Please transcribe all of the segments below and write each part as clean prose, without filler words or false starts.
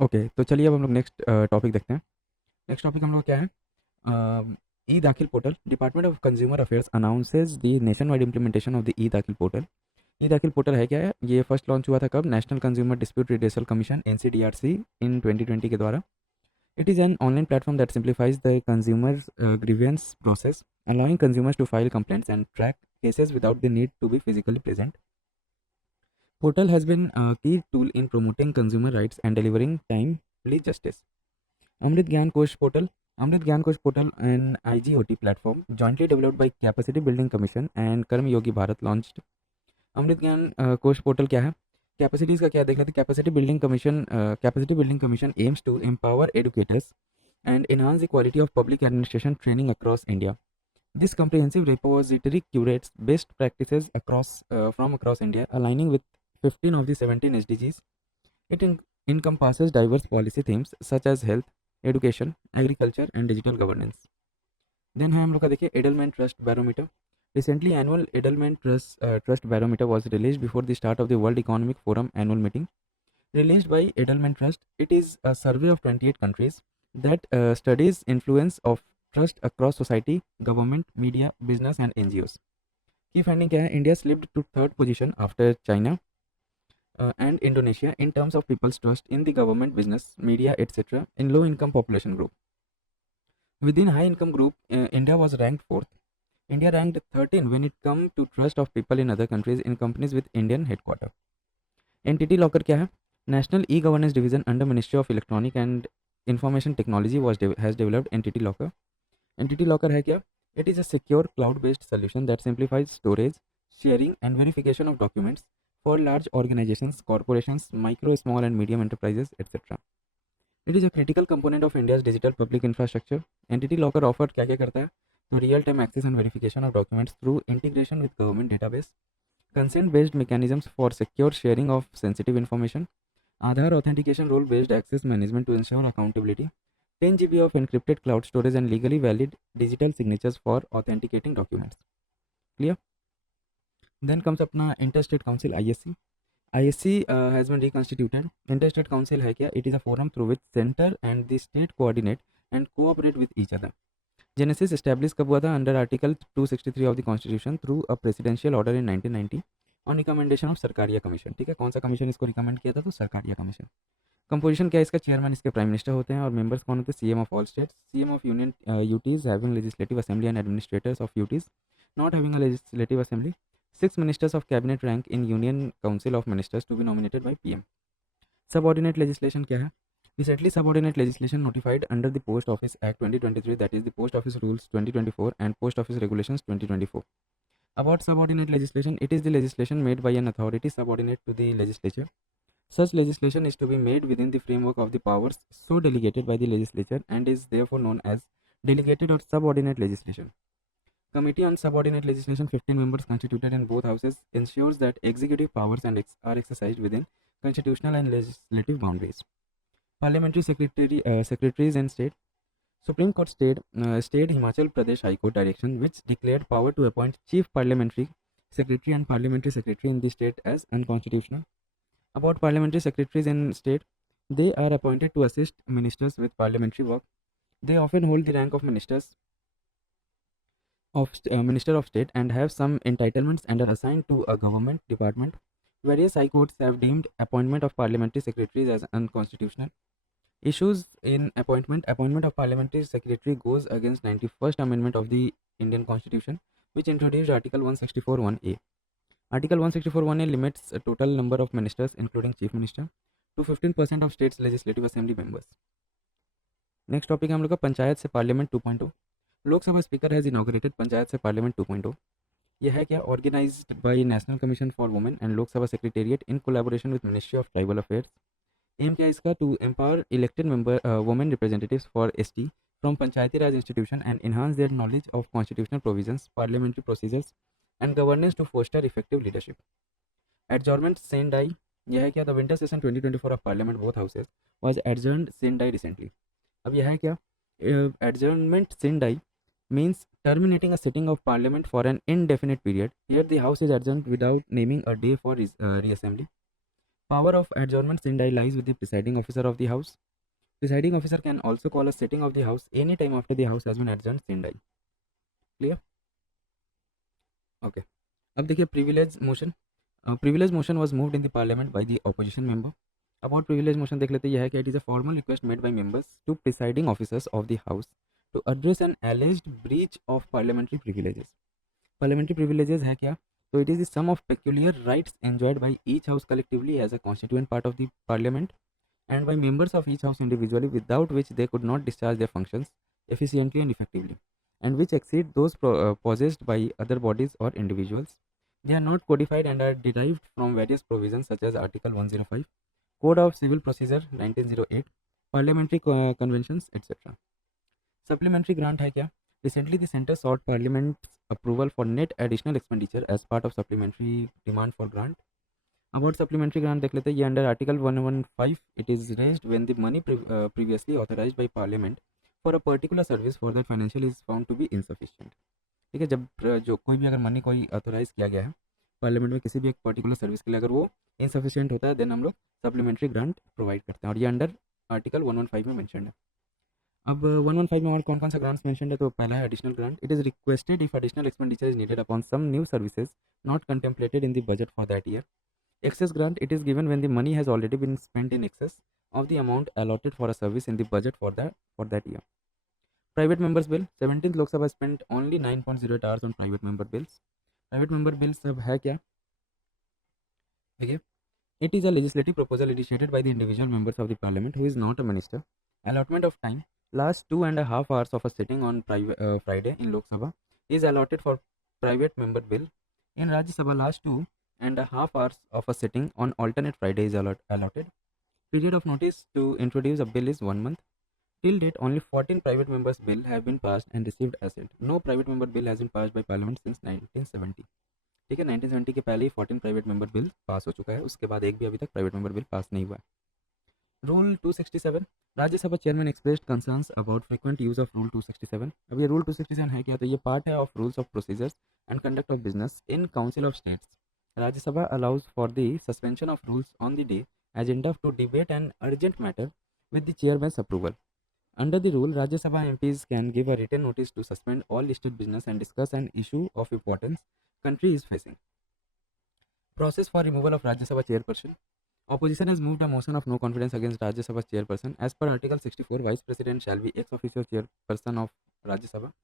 Okay, तो चलिए अब हम लोग नेक्स्ट टॉपिक देखते हैं। नेक्स्ट टॉपिक हम लोग क्या है? E Daakhil portal. Department of consumer affairs announces the nationwide implementation of the e Daakhil portal. E Daakhil portal है क्या है? ये फर्स्ट लॉन्च हुआ था कब? National consumer dispute redressal commission NCDRC in 2020 के द्वारा। It is an online platform that simplifies the consumer grievance process, allowing consumers to file complaints and track cases without the need to be physically present. Portal has been a key tool in promoting consumer rights and delivering timely justice. Amrit Gyan Kosh Portal. Amrit Gyan Kosh Portal, an IGOT platform jointly developed by Capacity Building Commission and Karm Yogi Bharat launched. अमृत ज्ञान कोश portal क्या है? Capacities का क्या देख लेते हैं। Capacity building commission aims to empower educators and enhance the quality of public administration training across India. This comprehensive repository curates best practices from across India, aligning with 15 of the 17 SDGs. It encompasses diverse policy themes such as health, education, agriculture, and digital governance. Then है हम लोग का देखिए Edelman trust barometer. Recently, annual Edelman Trust Barometer was released before the start of the World Economic Forum annual meeting. Released by Edelman Trust, it is a survey of 28 countries that studies influence of trust across society, government, media, business, and NGOs. Key finding क्या है? India slipped to third position after China and Indonesia in terms of people's trust in the government, business, media, etc. in low-income population group. Within high-income group, India was ranked fourth. India ranked 13 when it come to trust of people in other countries in companies with Indian headquarter. Entity locker क्या है? National E-Governance Division under Ministry of Electronic and Information Technology has developed Entity Locker. Entity Locker है क्या? It is a secure cloud-based solution that simplifies storage, sharing, and verification of documents for large organizations, corporations, micro, small, and medium enterprises, etc. It is a critical component of India's digital public infrastructure. Entity Locker offer क्या क्या करता है? तो real-time access and verification of documents through integration with government database, consent-based mechanisms for secure sharing of sensitive information, Aadhaar authentication role-based access management to ensure accountability, 10 GB of encrypted cloud storage and legally valid digital signatures for authenticating documents. Clear? Then comes अपना Interstate Council ISC. ISC has been reconstituted. Interstate Council है क्या? It is a forum through which center and the state coordinate and cooperate with each other. Genesis established कब हुआ था? Under Article 263 of the Constitution through a presidential order in 1990 on recommendation of Sarkaria commission. ठीक है, कौन सा commission इसको recommend किया था? तो सरकारिया कमीशन। कंपोजिशन क्या है इसका? चेयरमैन इसके प्राइम मिनिस्टर होते हैं और मेंबर्स कौन होते हैं? CM of all states, CM of union UTs having legislative assembly and administrators of UTs not having a legislative assembly, 6 ministers of cabinet rank in union council of ministers to be nominated by PM. Subordinate legislation क्या है? Recently, subordinate legislation notified under the Post Office Act 2023, that is the Post Office Rules 2024 and Post Office Regulations 2024. About subordinate legislation, it is the legislation made by an authority subordinate to the legislature. Such legislation is to be made within the framework of the powers so delegated by the legislature and is therefore known as delegated or subordinate legislation. Committee on Subordinate Legislation, 15 members constituted in both houses, ensures that executive powers are exercised within constitutional and legislative boundaries. Parliamentary secretaries and state. Supreme Court stayed Himachal Pradesh High Court direction, which declared power to appoint chief parliamentary secretary and parliamentary secretary in the state as unconstitutional. About parliamentary secretaries in state, they are appointed to assist ministers with parliamentary work. They often hold the rank of Minister of State and have some entitlements and are assigned to a government department. Various high courts have deemed appointment of parliamentary secretaries as unconstitutional. Issues in appointment of parliamentary secretary goes against 91st Amendment of the Indian Constitution, which introduced Article 164(1)(a). Article 164(1)(a) limits a total number of ministers, including chief minister, to 15% of states legislative assembly members. Next topic है हम लोग का पंचायत से parliament 2.0। Lok Sabha speaker has inaugurated panchayat से parliament 2.0। यह है क्या? Organised by national commission for women and Lok Sabha secretariat in collaboration with ministry of tribal affairs. Aim क्या है इसका? To empower elected member women representatives for ST from panchayati raj institution and enhance their knowledge of constitutional provisions, parliamentary procedures and governance to poster effective leadership. Adjournment Sendai, यह है क्या? The winter session 2024 of parliament both houses was adjourned Sendai recently. अब यह है क्या? Adjournment Sendai means terminating a sitting of parliament for an indefinite period. Here the house is adjourned without naming a day for reassembly. Power of adjournment sine lies with the presiding officer of the house. Presiding officer can also call a sitting of the house any time after the house has been adjourned sine. Clear? Okay. अब देखिए privilege motion. Privilege motion was moved in the parliament by the opposition member. About privilege motion देख लेते हैं. यह है कि it is a formal request made by members to presiding officers of the house to address an alleged breach of parliamentary privileges. Parliamentary privileges है क्या? तो it is the sum of peculiar rights enjoyed by each house collectively as a constituent part of the parliament and by members of each house individually without which they could not discharge their functions efficiently and effectively, and which exceed those possessed by other bodies or individuals. They are not codified and are derived from various provisions such as Article 105, Code of Civil Procedure 1908, Parliamentary Conventions, etc. Supplementary grant है क्या? Recently, the Centre sought Parliament's approval for net additional expenditure as part of supplementary demand for grant. About supplementary grant देख लेते हैं. ये under article 115 it is raised when the money previously authorised by parliament for a particular service for that financial is found to be insufficient. ठीक है, जब जो कोई भी अगर मनी कोई ऑथराइज किया गया है पार्लियामेंट में किसी भी एक पर्टिकुलर सर्विस के लिए, अगर वो इनसफिशिएंट होता है देन हम लोग सप्लीमेंट्री ग्रांट प्रोवाइड करते हैं, और ये अंडर आर्टिकल 115 में मैंशन है. अब 115 में और कौन कौन सा ग्रांट्स मैंशन है? तो पहला है additional grant. It is requested if additional expenditure is needed upon some new services not contemplated in the budget for that year. Excess grant, it is given when the money has already been spent in excess of the amount allotted for a service in the budget for that year. Private members bill, 17th Lok Sabha spent only 9.08 hours on private member bills. Private member bills सब है क्या? देखिए, it is a legislative proposal initiated by the individual members of the parliament who is not a minister. Allotment of time, last 2.5 hours of a sitting on Friday in Lok Sabha is allotted for private member bill. In Rajya Sabha, last 2.5 hours of a sitting on alternate Friday is allotted. Period of notice to introduce a bill is 1 month. Till date, only 14 private members' bill have been passed and received assent. No private member bill has been passed by Parliament since 1970. ठीक है, 1970 के पहले ही 14 private member bill pass हो चुका है, उसके बाद एक भी अभी तक प्राइवेट मेंबर बिल पास नहीं हुआ है. Rule 267, Rajya Sabha chairman expressed concerns about frequent use of rule 267. अब ये रूल 267 है क्या? तो ये पार्ट है of rules of procedures and conduct of business in council of states. Rajya Sabha allows for the suspension of rules on the day agenda to debate an urgent matter with the chairman's approval. Under the rule, Rajya Sabha MPs can give a written notice to suspend all listed business and discuss an issue of importance country is facing. Process for removal of Rajya Sabha chairperson. Opposition has moved a motion of no confidence against Rajya Sabha chairperson. As per Article 64, Vice President shall be ex officio chairperson of Rajya Sabha.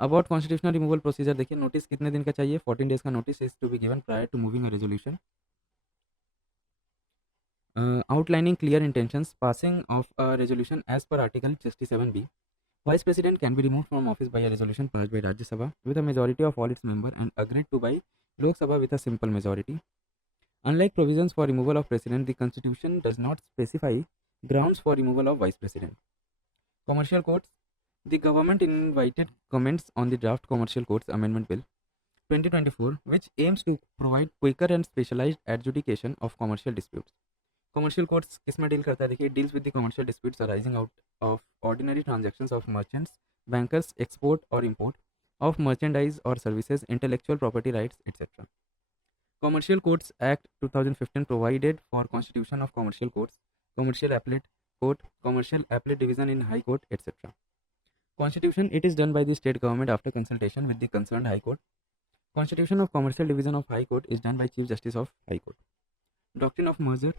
About constitutional removal procedure देखिए, notice कितने दिन का चाहिए? 14 days का notice is to be given prior to moving a resolution outlining clear intentions passing of a resolution as per article 67B. Vice president can be remove from office by a resolution passed by Rajya Sabha with a majority of all its member and agreed to by Lok Sabha with a simple majority. Unlike provisions for removal of president, the constitution does not specify grounds for removal of vice president. Commercial courts. The government invited comments on the draft Commercial Courts Amendment Bill 2024, which aims to provide quicker and specialized adjudication of commercial disputes. Commercial courts किस में deal करता है? देखिए, deals with the commercial disputes arising out of ordinary transactions of merchants, bankers, export or import of merchandise or services, intellectual property rights, etc. Commercial Courts Act 2015 provided for constitution of commercial courts, commercial appellate court, commercial appellate division in high court, etc. Constitution, it is done by the state government after consultation with the concerned high court. Constitution of commercial division of high court is done by chief justice of high court. Doctrine of merger.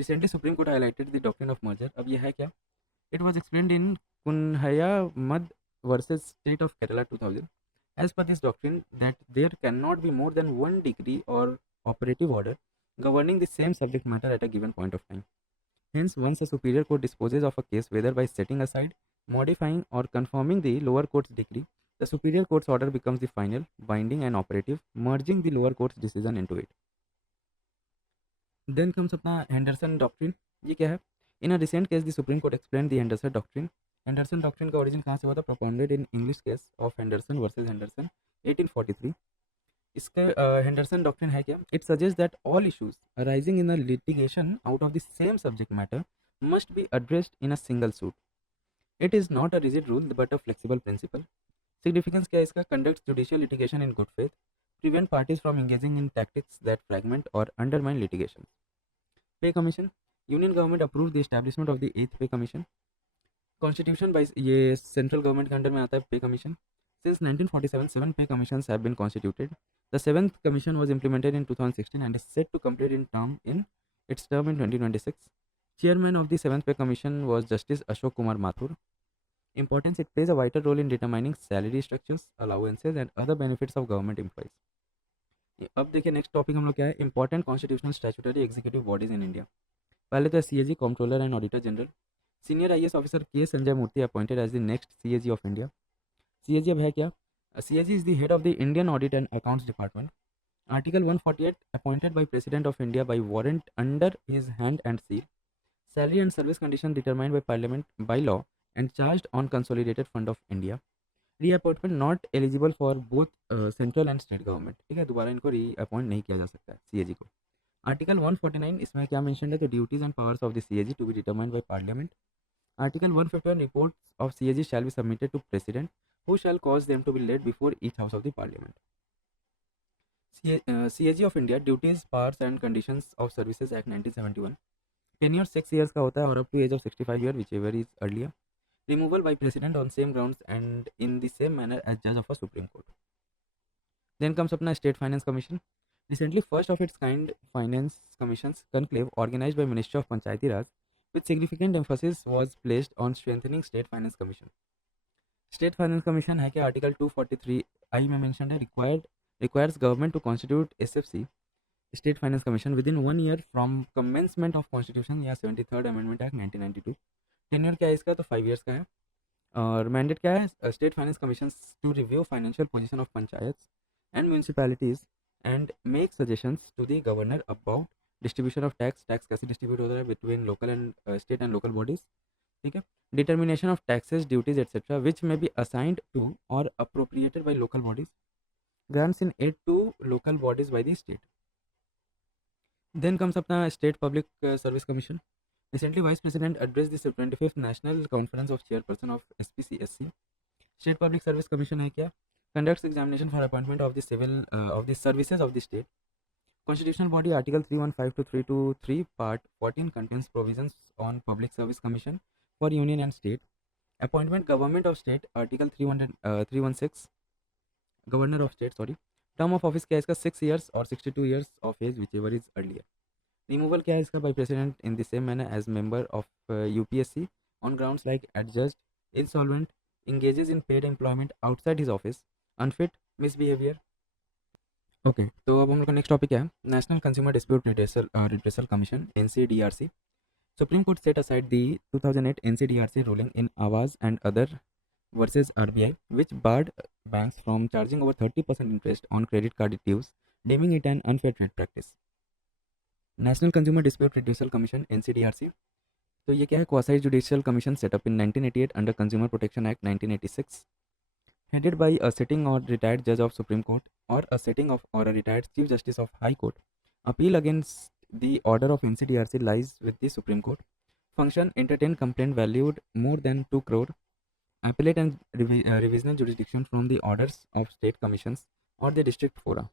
Recently Supreme Court highlighted the doctrine of merger. अब यह है क्या? It was explained in Kunhaya Mad versus State of Kerala 2000. As per this doctrine, that there cannot be more than one decree or operative order governing the same subject matter at a given point of time. Hence, once a superior court disposes of a case, whether by setting aside, modifying or confirming the lower court's decree, the superior court's order becomes the final, binding and operative, merging the lower court's decision into it. Then comes अपना Henderson doctrine. ये क्या है? In a recent case, the Supreme Court explained the Henderson doctrine. Henderson doctrine का origin कहाँ से हुआ था? Propounded in English case of Henderson versus Henderson, 1843. इसका Henderson doctrine है क्या? It suggests that all issues arising in a litigation out of the same subject matter must be addressed in a single suit. It is not a rigid rule but a flexible principle. Significance क्या है इसका? Conducts judicial litigation in good faith, prevent parties from engaging in tactics that fragment or undermine litigation. पे commission, union government approve the establishment of the 8th पे commission. Constitution by ये central government के under में आता है पे commission. Since 1947, 7 pay commissions have been constituted. The 7th commission was implemented in 2016 and is set to complete its term in 2026. Chairman of the 7th pay commission was Justice Ashok Kumar Mathur. Importance: it plays a vital role in determining salary structures, allowances and other benefits of government employees. अब देखिए next topic हम लोग क्या है, important constitutional statutory executive bodies in India. पहले तो CAG, controller and auditor general. Senior IAS officer K Sanjay Murthy appointed as the next CAG of India. CAG अब है क्या? CAG is the head of the Indian audit and accounts department. Article 148 appointed by president of India by warrant under his hand and seal. Salary and service condition determined by parliament by law and charged on consolidated fund of India. Reappointment not eligible for both central and state government. ठीक है, दोबारा इनको reappoint नहीं किया जा सकता है CAG को। आर्टिकल 149 इसमें क्या मेंशन है, तो duties and powers of the CAG to be determined by parliament. Article 151 reports of CAG shall be submitted to president who shall cause them to be laid before each house of the parliament. CAG of India, duties, powers and conditions of services act 1971. Tenure 6 years का होता है और up to age of 65 year whichever is earlier. Removal by president on same grounds and in the same manner as judge of a supreme court. Then comes अपना state finance commission. Recently first of its kind finance commissions conclave organized by Ministry of Panchayati Raj with significant emphasis was placed on strengthening state finance commission. State finance commission है क्या? Article 243 I में mention है, requires government to constitute SFC state finance commission within 1 year from commencement of constitution या 73rd amendment act 1992। Tenure क्या है इसका? तो 5 years का है। और मैंडेट क्या है? State finance commission to review financial position of panchayat and municipalities and make suggestions to the governor about distribution of tax कैसे डिस्ट्रीब्यूट होता है between local and state and local bodies. ठीक है, determination of taxes, duties, etc., which may be assigned to or appropriated by local bodies, grants in aid to local bodies by the state. Then comes अपना State Public Service Commission. Recently, Vice President addressed the 25th National Conference of Chairperson of SPCSC. State Public Service Commission है क्या? Conducts examination for appointment of the services of the state. Constitutional body Article 315 to 323 Part 14 contains provisions on Public Service Commission for union and state. Appointment government of state Article 316 governor of state, term of office क्या है इसका? 6 years और 62 years of age whichever is earlier. Removal क्या है इसका? by president in the same manner as member of UPSC on grounds like adjudged, insolvent, engages in paid employment outside his office, unfit, misbehavior. Okay, तो अब हम लोग का next topic है national consumer dispute redressal commission NCDRC. Supreme Court set aside the 2008 NCDRC ruling in Awaaz and other versus RBI, which barred banks from charging over 30% interest on credit card dues, deeming it an unfair trade practice. National Consumer Dispute Redressal Commission NCDRC. तो ये क्या है? Quasi judicial commission setup in 1988 under consumer protection act 1986, headed by a sitting or retired judge of Supreme Court or a sitting of or a retired Chief Justice of High Court. Appeal against the order of NCDRC lies with the Supreme Court. Function: entertain complaint valued more than 2 crore. Appellate and revisional jurisdiction from the orders of state commissions or the district fora.